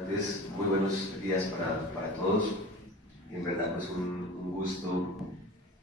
Antes, muy buenos días para todos. En verdad, pues un gusto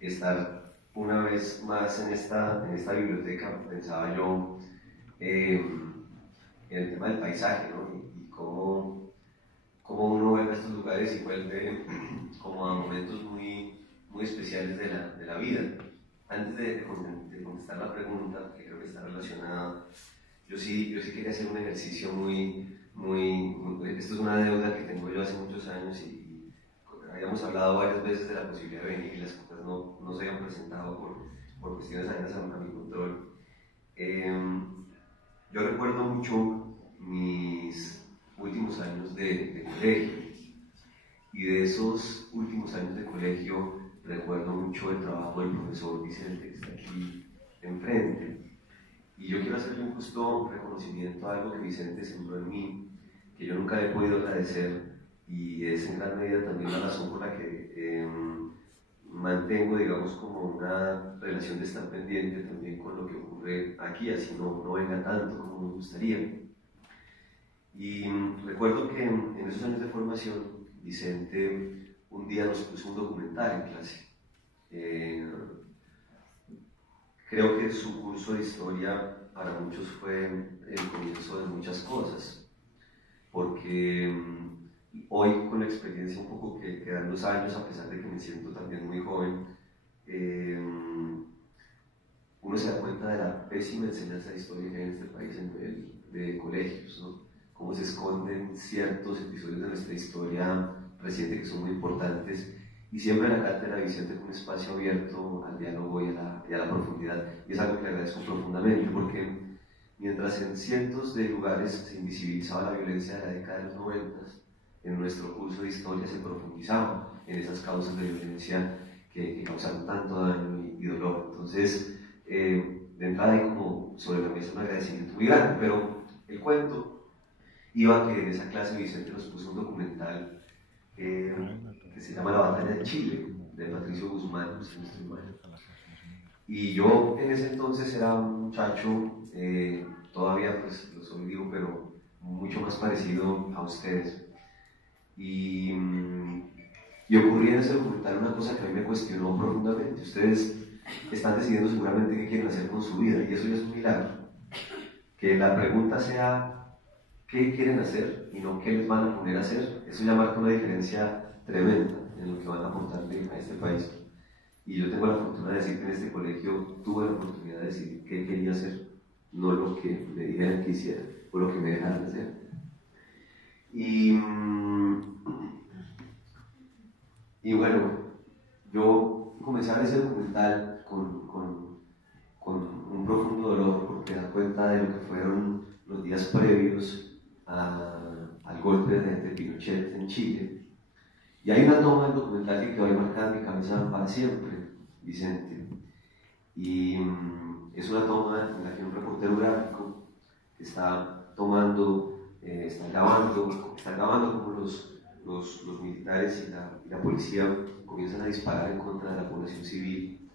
estar una vez más en esta biblioteca. Pensaba yo en el tema del paisaje, ¿no? Y cómo uno vuelve a estos lugares y vuelve como a momentos muy especiales de la vida. Antes de contestar la pregunta, que creo que está relacionada, yo sí quería hacer un ejercicio esto es una deuda que tengo yo hace muchos años y habíamos hablado varias veces de la posibilidad de venir y las cosas no se habían presentado por cuestiones ajenas a mi control. Yo recuerdo mucho mis últimos años de colegio, y de esos últimos años de colegio recuerdo mucho el trabajo del profesor Vicente, que está aquí enfrente. Y yo quiero hacerle un justo reconocimiento a algo que Vicente sembró en mí, que yo nunca le he podido agradecer, y es en gran medida también la razón por la que mantengo, digamos, como una relación de estar pendiente también con lo que ocurre aquí, así no venga tanto como me gustaría. Y recuerdo que en esos años de formación, Vicente un día nos puso un documental en clase. Creo que su curso de historia para muchos fue el comienzo de muchas cosas, porque hoy con la experiencia un poco que dan los años, a pesar de que me siento también muy joven, uno se da cuenta de la pésima enseñanza de historia que hay en este país en nivel de colegios, ¿no? Cómo se esconden ciertos episodios de nuestra historia reciente que son muy importantes, y siempre la cátedra de Vicente fue un espacio abierto al diálogo y a la profundidad, y es algo que le agradezco profundamente, porque mientras en cientos de lugares se invisibilizaba la violencia de la década de los 90, en nuestro curso de historia se profundizaba en esas causas de violencia que causaron tanto daño y dolor. Entonces, de entrada hay como sobre la mesa un agradecimiento muy grande, pero el cuento iba que en esa clase Vicente nos puso un documental que se llama La Batalla de Chile, de Patricio Guzmán, si no estoy mal. Y yo en ese entonces era un muchacho, todavía pues lo soy, digo, pero mucho más parecido a ustedes. Y ocurría en ese documental una cosa que a mí me cuestionó profundamente. Ustedes están decidiendo seguramente qué quieren hacer con su vida, y eso ya es un milagro. Que la pregunta sea qué quieren hacer y no qué les van a poner a hacer, eso ya marca una diferencia tremenda en lo que van a aportarle a este país. Y yo tengo la fortuna de decir que en este colegio tuve la oportunidad de decidir qué quería hacer, no lo que me dijeran que hiciera o lo que me dejaran hacer. Y bueno, yo comencé a ver ese documental con un profundo dolor, porque da cuenta de lo que fueron los días previos al golpe de Pinochet en Chile. Y hay una toma del documental que quedó ahí marcada en mi cabeza para siempre, Vicente. Y es una toma en la que un reportero gráfico está tomando, está grabando como los militares y la policía comienzan a disparar en contra de la población civil,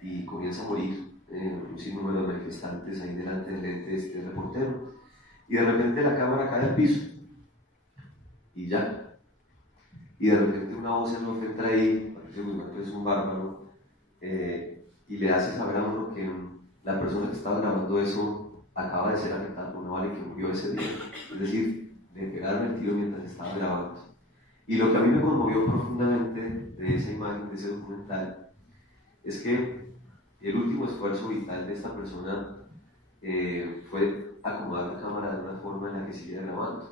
y comienza a morir un sinnúmero de manifestantes ahí delante del ente de este reportero. Y de repente la cámara cae al piso, y ya. Y de repente una voz en off entra ahí, Patricio Guzmán, que es un bárbaro, y le hace saber a uno que la persona que estaba grabando eso acaba de ser alertada por una bala y que murió ese día. Es decir, le pegaron el tiro mientras estaba grabando. Y lo que a mí me conmovió profundamente de esa imagen, de ese documental, es que el último esfuerzo vital de esta persona fue acomodar la cámara de una forma en la que siguiera grabando.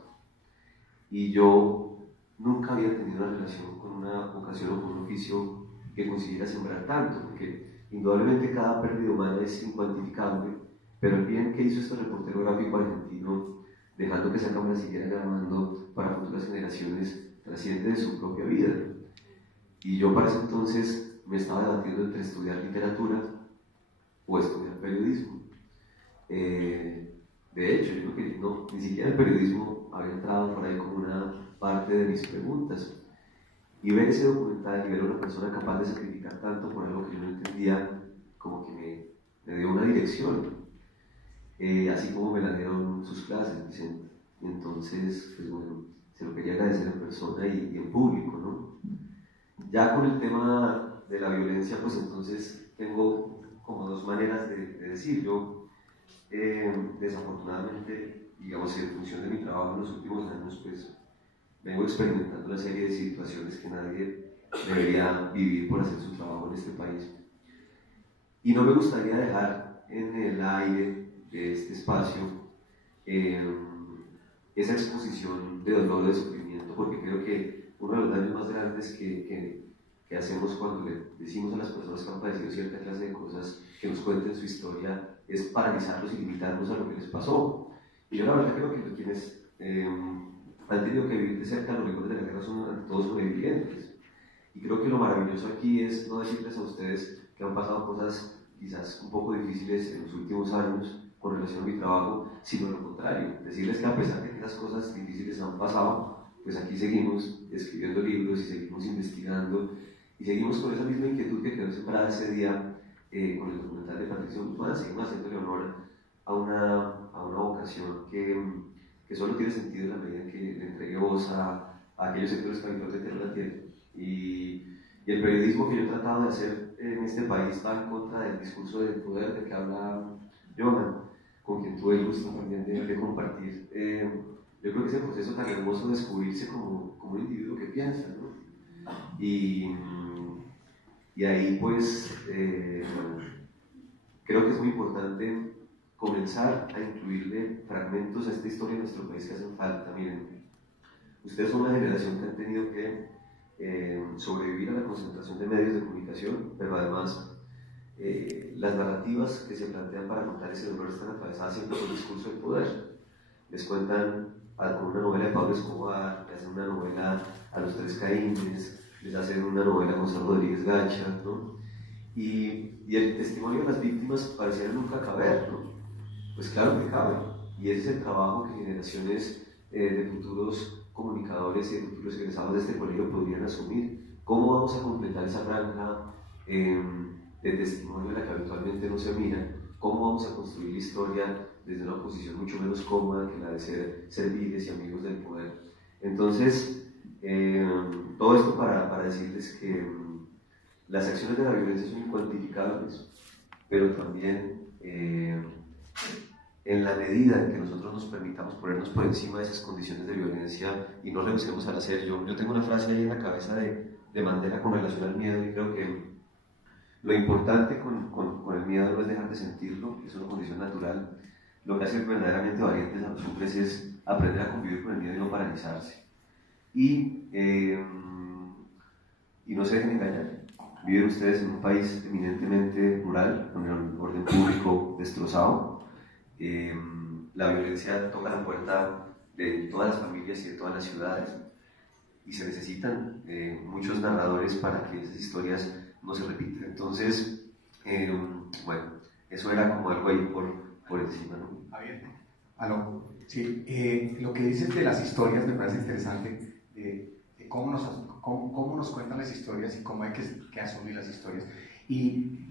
Y yo nunca había tenido una relación con una vocación o con un oficio que consiguiera sembrar tanto, porque indudablemente cada pérdida humana es incuantificable, pero el bien que hizo este reportero gráfico argentino, dejando que esa cámara siguiera grabando para futuras generaciones, trasciende de su propia vida. Y yo para ese entonces me estaba debatiendo entre estudiar literatura o estudiar periodismo. De hecho, yo creo que no, ni siquiera el periodismo había entrado por ahí como una parte de mis preguntas. Y ver ese documental y ver a una persona capaz de sacrificar tanto por algo que yo no entendía, como que me dio una dirección, así como me la dieron sus clases, Vicente. Y entonces, pues bueno, se lo persona y en público, ¿no? Ya con el tema de la violencia, pues entonces tengo como dos maneras de decir. Yo, desafortunadamente, digamos, en función de mi trabajo en los últimos años, pues vengo experimentando una serie de situaciones que nadie debería vivir por hacer su trabajo en este país. Y no me gustaría dejar en el aire de este espacio esa exposición de dolor, de sufrimiento, porque creo que uno de los daños más grandes que hacemos cuando le decimos a las personas que han padecido cierta clase de cosas que nos cuenten su historia es paralizarlos y limitarlos a lo que les pasó. Y yo la verdad creo que quienes han tenido que vivir de cerca los rincones de la guerra son ante todos sobrevivientes. Y creo que lo maravilloso aquí es no decirles a ustedes que han pasado cosas quizás un poco difíciles en los últimos años con relación a mi trabajo, sino lo contrario, decirles que a pesar de que esas cosas difíciles han pasado, pues aquí seguimos escribiendo libros y seguimos investigando y seguimos con esa misma inquietud que quedó sembrada ese día con el documental de Patricia Guzmán. Seguimos haciéndole honor a una vocación que solo tiene sentido en la medida en que le entregue voz a aquellos sectores que habitualmente no la tienen. Y el periodismo que yo he tratado de hacer en este país va en contra del discurso del poder de que habla Jonan, con quien tuve el gusto también de compartir. Yo creo que ese proceso tan hermoso de descubrirse como un individuo que piensa, ¿no? Y ahí pues creo que es muy importante comenzar a incluirle fragmentos a esta historia de nuestro país que hacen falta. Miren, ustedes son una generación que han tenido que sobrevivir a la concentración de medios de comunicación, pero además las narrativas que se plantean para contar ese dolor están atravesadas siempre por el discurso del poder. Les cuentan con una novela de Pablo Escobar, le hacen una novela a los Tres Caínes, les hacen una novela a José Rodríguez Gacha, ¿no? Y el testimonio de las víctimas pareciera nunca caber, ¿no? Pues claro que cabe, y ese es el trabajo que generaciones de futuros comunicadores y de futuros egresados de este colegio podrían asumir. ¿Cómo vamos a completar esa franja de testimonio de la que habitualmente no se mira? ¿Cómo vamos a construir la historia desde una posición mucho menos cómoda que la de ser serviles y amigos del poder? Entonces, todo esto para decirles que las acciones de la violencia son incuantificables, pero también en la medida en que nosotros nos permitamos ponernos por encima de esas condiciones de violencia y no rehusemos al hacer. Yo tengo una frase ahí en la cabeza de Mandela con relación al miedo, y creo que lo importante con el miedo no es dejar de sentirlo, es una condición natural. Lo que hace verdaderamente valientes a los hombres es aprender a convivir con el miedo y no paralizarse. Y no se dejen engañar. Viven ustedes en un país eminentemente rural, con el orden público destrozado. La violencia toca la puerta de todas las familias y de todas las ciudades, y se necesitan muchos narradores para que esas historias no se repitan. Entonces, bueno, eso era como algo ahí por encima, ¿no? Javier, aló. Sí, lo que dices de las historias me parece interesante, de cómo nos cuentan las historias y cómo hay que asumir las historias. Y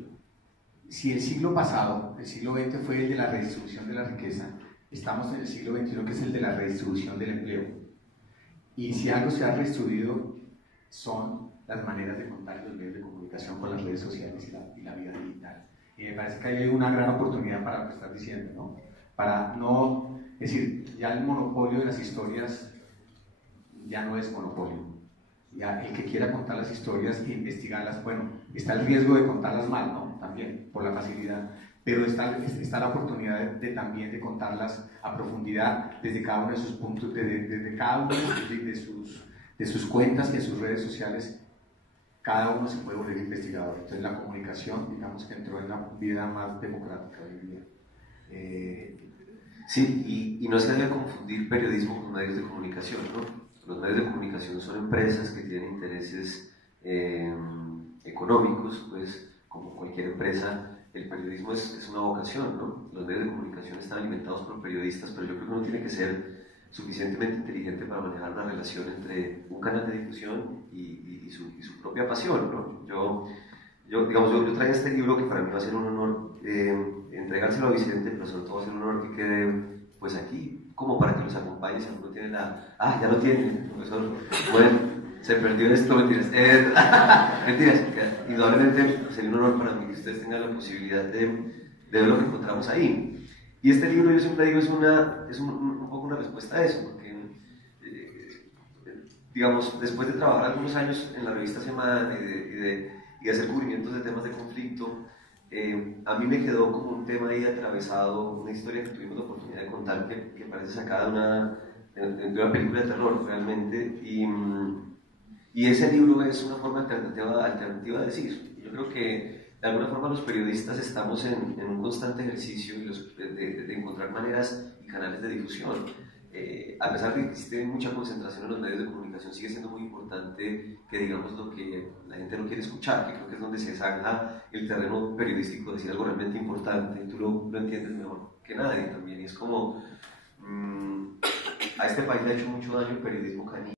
si el siglo pasado, el siglo XX, fue el de la redistribución de la riqueza, estamos en el siglo XXI, que es el de la redistribución del empleo. Y si algo se ha redistribuido son las maneras de contar los medios de comunicación con las redes sociales y la vida digital. Y me parece que hay una gran oportunidad para lo que estás diciendo, ¿no? Para no, es decir, ya el monopolio de las historias ya no es monopolio. Ya el que quiera contar las historias e investigarlas, bueno, está el riesgo de contarlas mal, ¿no? También, por la facilidad, pero está la oportunidad también de contarlas a profundidad desde cada uno de sus puntos, desde cada uno de sus cuentas y de sus redes sociales. Cada uno se puede volver investigador. Entonces la comunicación, digamos que entró en una vida más democrática hoy en día. Sí, y no se debe confundir periodismo con medios de comunicación, ¿no? Los medios de comunicación son empresas que tienen intereses económicos, pues como cualquier empresa, el periodismo es una vocación, ¿no? Los medios de comunicación están alimentados por periodistas, pero yo creo que uno tiene que ser suficientemente inteligente para manejar una relación entre un canal de difusión y su propia pasión, ¿no? Yo traje este libro que para mí va a ser un honor entregárselo a Vicente, pero sobre todo va a ser un honor que quede pues aquí como para que los acompañe si alguno tiene ya lo tiene, profesor, bueno, se perdió esto, mentiras, mentiras, indudablemente sería un honor para mí que ustedes tengan la posibilidad de ver lo que encontramos ahí. Y este libro, yo siempre digo, es un poco una respuesta a eso, porque digamos, después de trabajar algunos años en la revista Semana y de hacer cubrimientos de temas de conflicto, a mí me quedó como un tema ahí atravesado, una historia que tuvimos la oportunidad de contar que parece sacada de una película de terror realmente, y ese libro es una forma alternativa de decir. Yo creo que de alguna forma los periodistas estamos en un constante ejercicio de encontrar maneras y canales de difusión. A pesar de que existe mucha concentración en los medios de comunicación, sigue siendo muy importante que digamos lo que la gente no quiere escuchar, que creo que es donde se zanja el terreno periodístico, decir algo realmente importante. Tú lo entiendes mejor que nadie también, y es como a este país le ha hecho mucho daño el periodismo canino.